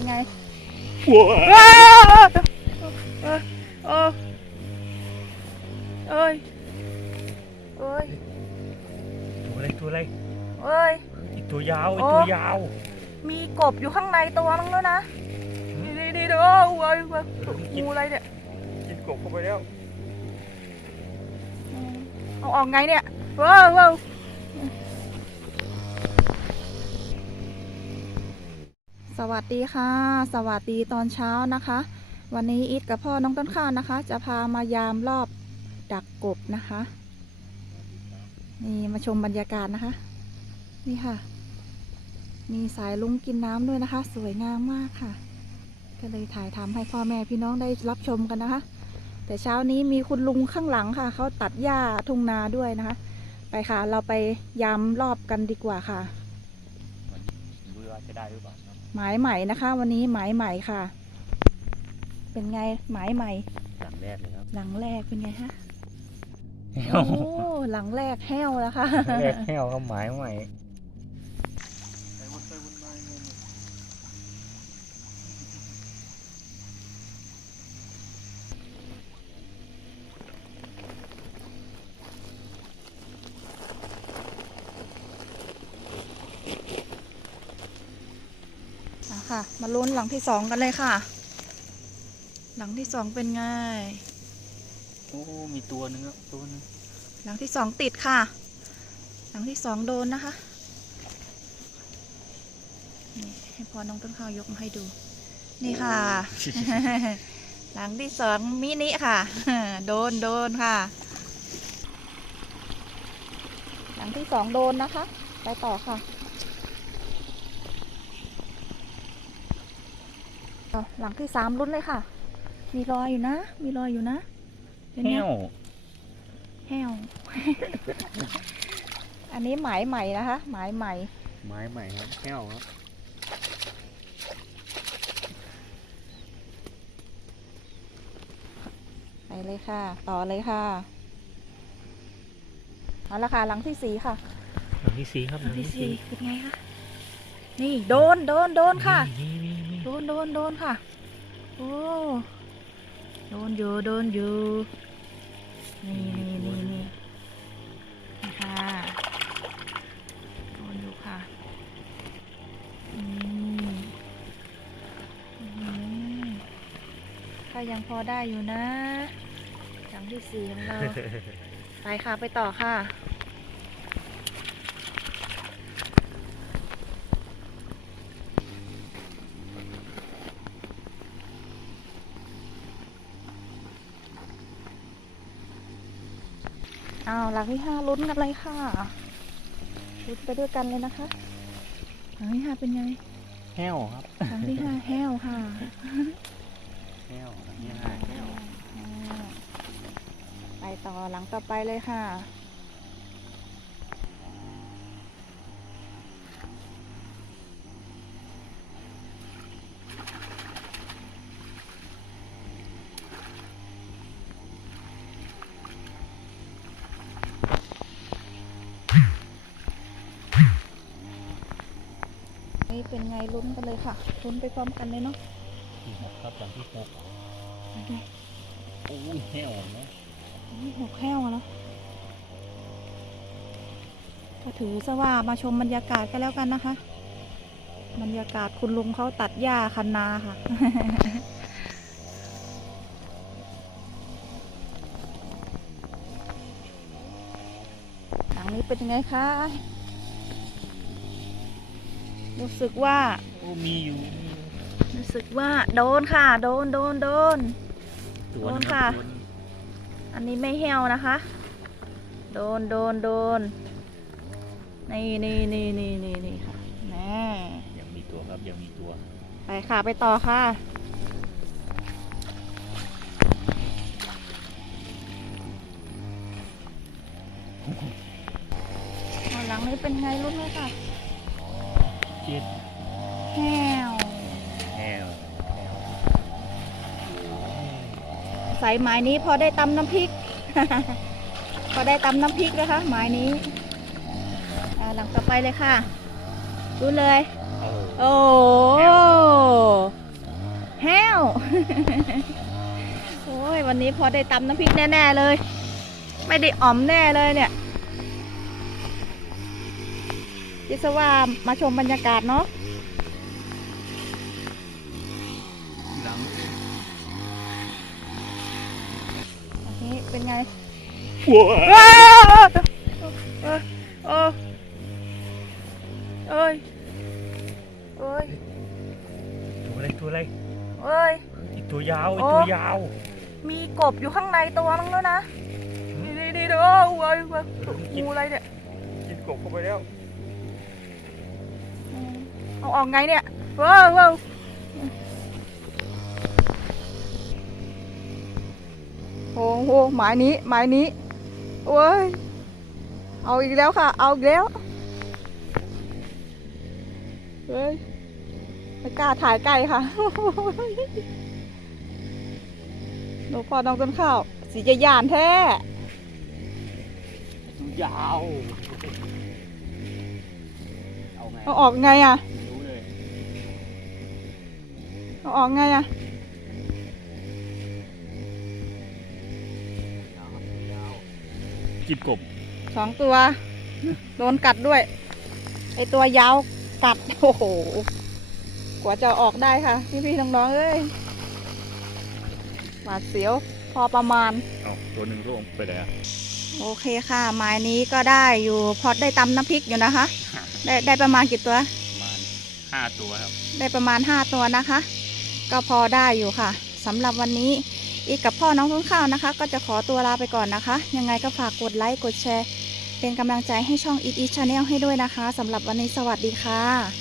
เป็นไงวัวเอ้ยเอ้ยเอ้ยเอ้ยเอ้ยตัวอะไรตัวอะไรเอ้ย อีกตัวยาวอีโอ้กตัวยาว มีกบอยู่ข้างในตัวมั้งด้วยนะนี่นี่นี่เด้อเอ้ยเว้ยงูอะไรเนี่ยกินกบเข้าไปแล้วอืมเอาออกไงเนี่ยว้าวว้าว สวัสดีค่ะ สวัสดีตอนเช้านะคะ วันนี้อีทกับพ่อน้องต้นข้าวนะคะ จะพามายามรอบดักกบนะคะ นี่มาชมบรรยากาศนะคะ นี่ค่ะ มีสายลุงกินน้ำด้วยนะคะ สวยงามมากค่ะ ก็เลยถ่ายทำให้พ่อแม่พี่น้องได้รับชมกันนะคะ แต่เช้านี้มีคุณลุงข้างหลังค่ะเขาตัดหญ้าทุ่งนาด้วยนะคะ ไปค่ะ เราไปยามรอบกันดีกว่าค่ะดูว่าจะได้หรือเปล่า หมายใหม่นะคะ วันนี้หมายใหม่ค่ะ เป็นไงหมายใหม่ หลังแรกเลยครับ หลังแรกเป็นไงฮะแห้โอ้วหลังแรกแห้วแล้วค่ะหลังแรกแห้วก็หมายใหม่ ค่ะ มาลุ้นหลังที่สองกันเลยค่ะ หลังที่สองเป็นไง โอ้ มีตัวหนึงครับตัวหนึงหลังที่สองติดค่ะ หลังที่สองโดนนะคะ นี่ให้พอน้องต้นข้าวยกมาให้ดู นี่ค่ะ หลังที่สองมินิค่ะ โดนโดนค่ะ หลังที่สองโดนนะคะ ไปต่อค่ะเอา หลังที่สามลุ้นเลยค่ะ มีรอยอยู่นะ มีรอยอยู่นะเป็นไงแห้วแห้ว อันนี้หมายใหม่นะคะ หมายใหม่ไม้ใหม่ครับแห้วครับไปเลยค่ะ ต่อเลยค่ะเอาละค่ะหลังที่สี่ค่ะ หลังที่สี่ครับหลังที่สี่เป็นไงคะนี่โดนโดนโดนค่ะ นี่นี่นี่ โดนโดนโดนค่ะ โอ้ โดนอยู่โดนอยู่ นี่นี่นี่นี่นี่ค่ะ โดนอยู่ค่ะอืมอืมก็ยังพอได้อยู่นะหลังที่สี่ของเรา ไปค่ะ ไปต่อค่ะ อ้าวหลังที่ห้าลุ้นกันเลยค่ะลุ้นไปด้วยกันเลยนะคะหลังที่ห้าเป็นไงแห้วครับหลังที่ห้าแห้วค่ะแห้วหลังที่ห้าแห้วอ่าไปต่อหลังต่อไปเลยค่ะ นี่เป็นไงลุ้นกันเลยค่ะลุ้นไปพร้อมกันเลยเนาะที่หกครับหลังที่หกเป็นไงโอ้ยแห้วนะอุ๊ยหกแห้วแล้วก็ถือซะว่ามาชมบรรยากาศกันแล้วกันนะคะ บรรยากาศคุณลุงเขาตัดหญ้าคันนาค่ะหลังนี้เป็นยังไงคะ รู้สึกว่า โอ้มีอยู่รู้สึกว่า โดนค่ะ โดนโดนโดน ตัวโดนค่ะบตัวหนึ่งอันนี้ไม่เหี่ยวนะคะ โดนโดนโดน นี่นี่นี่นี่นี่นี่ค่ะแน่ยังมีตัวครับยังมีตัว ไปค่ะไปต่อค่ะ หลังนี้เป็นไงรู้ไหมค่ะ จ็ดแห้วแห้วแห้วใส่ไม้นี้พอได้ตำน้ำพริก พอได้ตำน้ำพริกนะคะไม้นี้อ่าหลังต่อไปเลยค่ะรู้เลย เออโอ้แห้ว โอ้ยวันนี้พอได้ตำน้ำพริกแน่ ๆ เลย ไม่ได้อ่อมแน่เลยเนี่ย คิดซะว่ามาชมบรรยากาศเนาะหลังอันนี้เป็นไงหัวเอ้ยเอ้ยเอ้ยเอ้ยเอ้ยตัวอะไรตัวอะไรเอ้ยอีกตัวยาวอีโอ้กตัวยาว มีกบอยู่ข้างในตัวนึงแล้วยนะนี่นี่นี่เด้อเว้ยเว้ยงูอะไรเนี่ยกินกบเข้าไปแล้ว เอาออกไงเนี่ยว้าวว้าวโอ้โหหมายนี้หมายนี้โอ้ยเอาอีกแล้วค่ะ เอาอีกแล้วเฮ้ยไม่กล้าถ่ายใกล้ค่ะหนูพอน้องต้นข้าว สีจะหยานแท้ตัวยาวเอาไงเอาออกไงอะไม่รู้ เลยเอาออกไงอะยาวครับตัวยาวกินกบสองตัว โดนกัดด้วย ไอตัวยาวกัด โอ้โห กว่าจะออกได้ค่ะ พี่พี่ๆน้องๆเอ้ยหวาดเสียวพอประมาณ เอาตัวหนึ่งร่วงไปไหนอะโอเคค่ะไม้นี้ก็ได้อยู่พอได้ตำน้ำพริกอยู่นะคะ ได้ได้ประมาณกี่ตัว ประมาณห้าตัวครับ ได้ประมาณ5ตัวนะคะ ก็พอได้อยู่ค่ะสำหรับวันนี้อีกกับพ่อน้องต้นข้าวนะคะ ก็จะขอตัวลาไปก่อนนะคะ ยังไงก็ฝากกดไลค์กดแชร์ เป็นกำลังใจให้ช่อง Eat Eat Channel ให้ด้วยนะคะสำหรับวันนี้สวัสดีค่ะ